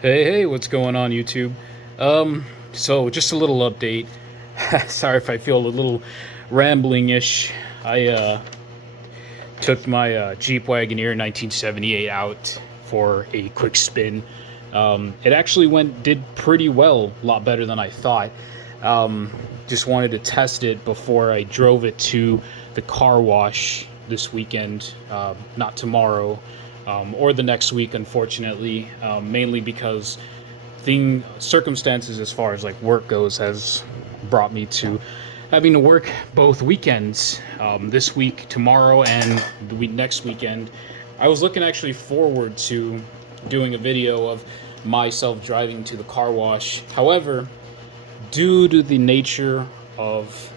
Hey, what's going on, YouTube? So just a little update. Sorry if I feel a little rambling-ish. I took my Jeep Wagoneer 1978 out for a quick spin. It actually did pretty well, a lot better than I thought. Um, just wanted to test it before I drove it to the car wash this weekend, not tomorrow, or the next week, unfortunately. Mainly because circumstances as far as like work goes has brought me to having to work both weekends, this week, tomorrow, and the next weekend. I was looking actually forward to doing a video of myself driving to the car wash. However, due to the nature of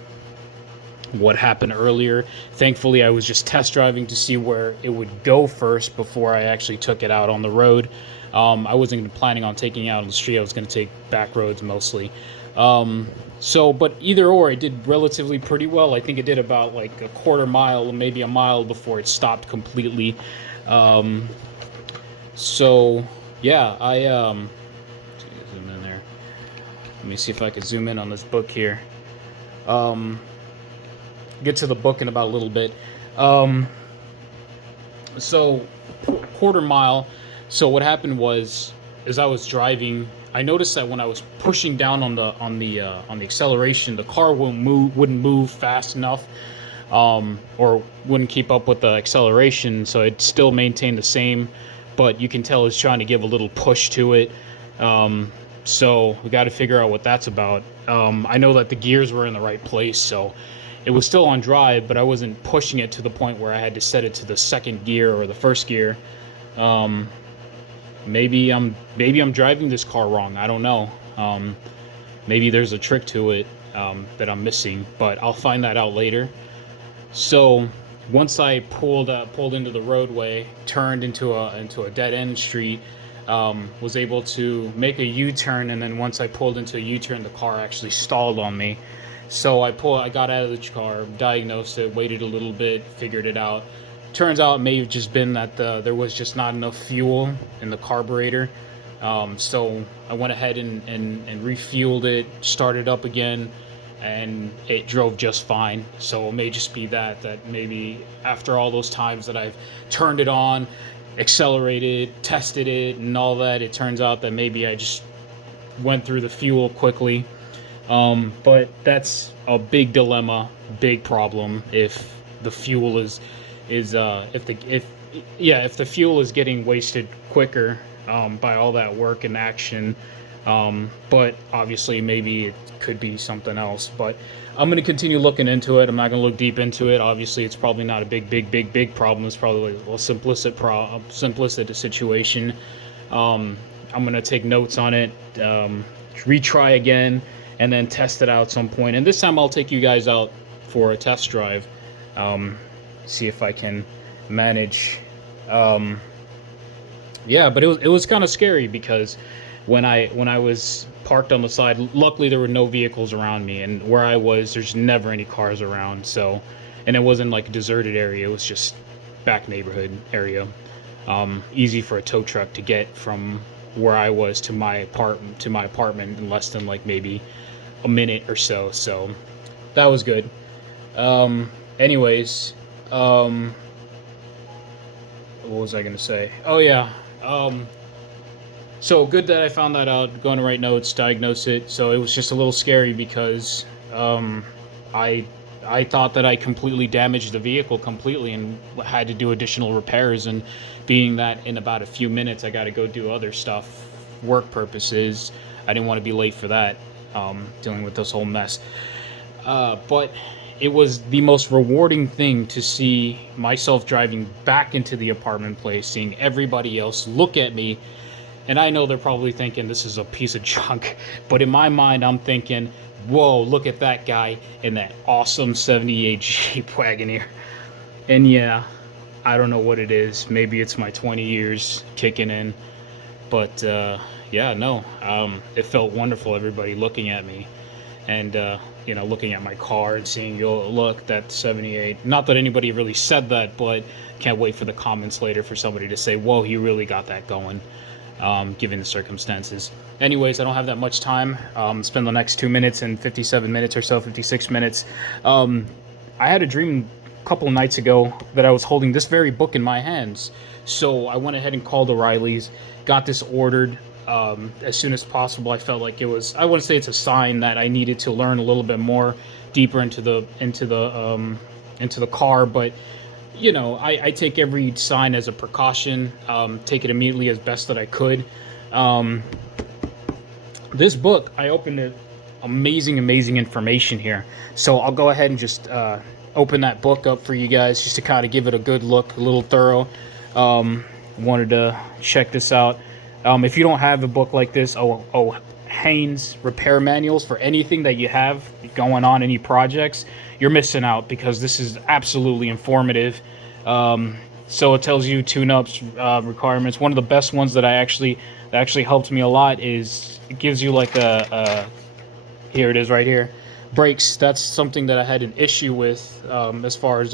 what happened earlier, thankfully I was just test driving to see where it would go first before I actually took it out on the road. I wasn't planning on taking it out on the street. I was going to take back roads mostly. But either or, it did relatively pretty well. I think it did about like a quarter mile, maybe a mile before it stopped completely. Um, so yeah, zoom in there. Let me see if I can zoom in on this book here. Um, get to the book in about a little bit. Um, so quarter mile. So what happened was, as I was driving, I noticed that when I was pushing down on the acceleration, the car wouldn't move fast enough, or wouldn't keep up with the acceleration. So it still maintained the same, but you can tell it's trying to give a little push to it. So we got to figure out what that's about. I know that the gears were in the right place, so it was still on drive, but I wasn't pushing it to the point where I had to set it to the second gear or the first gear. Um, maybe I'm driving this car wrong. I don't know. Maybe there's a trick to it, that I'm missing, but I'll find that out later. So once I pulled into the roadway, turned into a dead end street, was able to make a U-turn, and then once I pulled into a U-turn, the car actually stalled on me. So I got out of the car, diagnosed it, waited a little bit, figured it out. Turns out it may have just been that there was just not enough fuel in the carburetor. So I went ahead and refueled it, started up again, and it drove just fine. So it may just be that maybe after all those times that I've turned it on, accelerated, tested it, and all that, it turns out that maybe I just went through the fuel quickly. But that's a big dilemma, big problem if the fuel if the fuel is getting wasted quicker, by all that work and action. But obviously maybe it could be something else. But I'm going to continue looking into it. I'm not going to look deep into it. Obviously, it's probably not a big problem. It's probably a simplistic situation. I'm going to take notes on it, retry again, and then test it out at some point. And this time I'll take you guys out for a test drive. See if I can manage. Yeah, but it was kind of scary because when I was parked on the side, luckily there were no vehicles around me, and where I was, there's never any cars around. So, and it wasn't like a deserted area; it was just back neighborhood area. Easy for a tow truck to get from where I was to my apartment in less than like maybe a minute or so. So that was good. Anyways, what was I gonna say? Oh yeah. So good that I found that out. Going to write notes, diagnose it. So it was just a little scary because I I thought that I completely damaged the vehicle completely and had to do additional repairs. And being that in about a few minutes I got to go do other stuff, work purposes, I didn't want to be late for that. Dealing with this whole mess. But it was the most rewarding thing to see myself driving back into the apartment place, seeing everybody else look at me. And I know they're probably thinking this is a piece of junk, but in my mind, I'm thinking, whoa, look at that guy in that awesome 78 Jeep Wagoneer. And yeah, I don't know what it is. Maybe it's my 20 years kicking in. But yeah, no, it felt wonderful, everybody looking at me. And looking at my car and seeing, yo, look, that 78. Not that anybody really said that, but can't wait for the comments later for somebody to say, whoa, he really got that going. given the circumstances. Anyways, I don't have that much time. Spend the next 2 minutes and 57 minutes or so, 56 minutes. I had a dream a couple of nights ago that I was holding this very book in my hands. So I went ahead and called O'Reilly's, got this ordered as soon as possible. I felt like it was, I wouldn't say it's a sign that I needed to learn a little bit more deeper into the car, but you know, I take every sign as a precaution, take it immediately as best that I could. This book, I opened it, amazing information here. So I'll go ahead and just open that book up for you guys just to kind of give it a good look, a little thorough. Wanted to check this out. If you don't have a book like this, Haynes Repair Manuals for anything that you have going on, any projects, you're missing out, because this is absolutely informative. So it tells you tune-ups, requirements. One of the best ones that actually helped me a lot is it gives you like here it is right here, brakes. That's something that I had an issue with as far as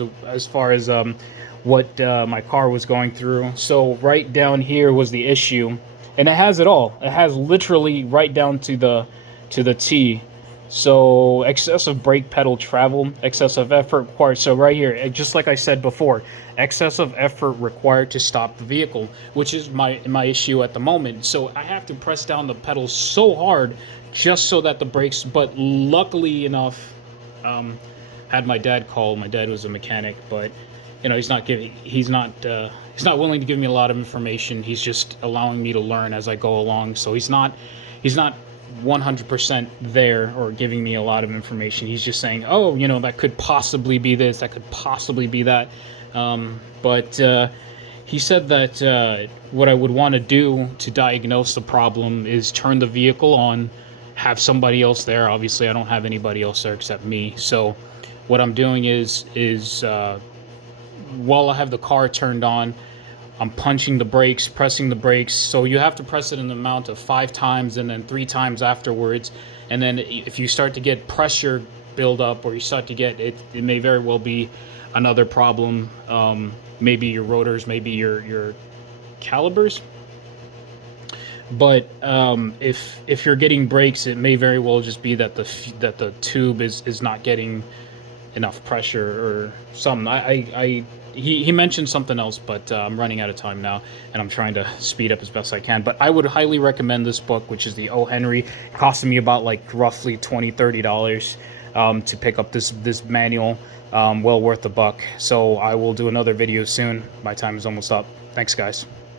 what my car was going through. So right down here was the issue, and it has it all. It has literally right down to the T. So excessive brake pedal travel, excessive effort required. So right here, just like I said before, excessive effort required to stop the vehicle, which is my issue at the moment. So I have to press down the pedals so hard just so that the brakes, but luckily enough, had my dad call. My dad was a mechanic, but you know, he's not willing to give me a lot of information. He's just allowing me to learn as I go along. So he's not 100% there or giving me a lot of information. He's just saying, oh, you know, that could possibly be this, that could possibly be that. But he said that what I would want to do to diagnose the problem is turn the vehicle on, have somebody else there. Obviously, I don't have anybody else there except me. So what I'm doing is while I have the car turned on, I'm punching the brakes, pressing the brakes. So you have to press it in the amount of 5 times and then 3 times afterwards. And then if you start to get pressure build up, or you start to get it may very well be another problem. Maybe your rotors, maybe your calipers. But if you're getting brakes, it may very well just be that the tube is not getting enough pressure or something. He mentioned something else, but I'm running out of time now, and I'm trying to speed up as best I can. But I would highly recommend this book, which is the O. Henry. It costed me about like roughly $20-30 to pick up this manual. Well worth the buck. So I will do another video soon. My time is almost up. Thanks, guys.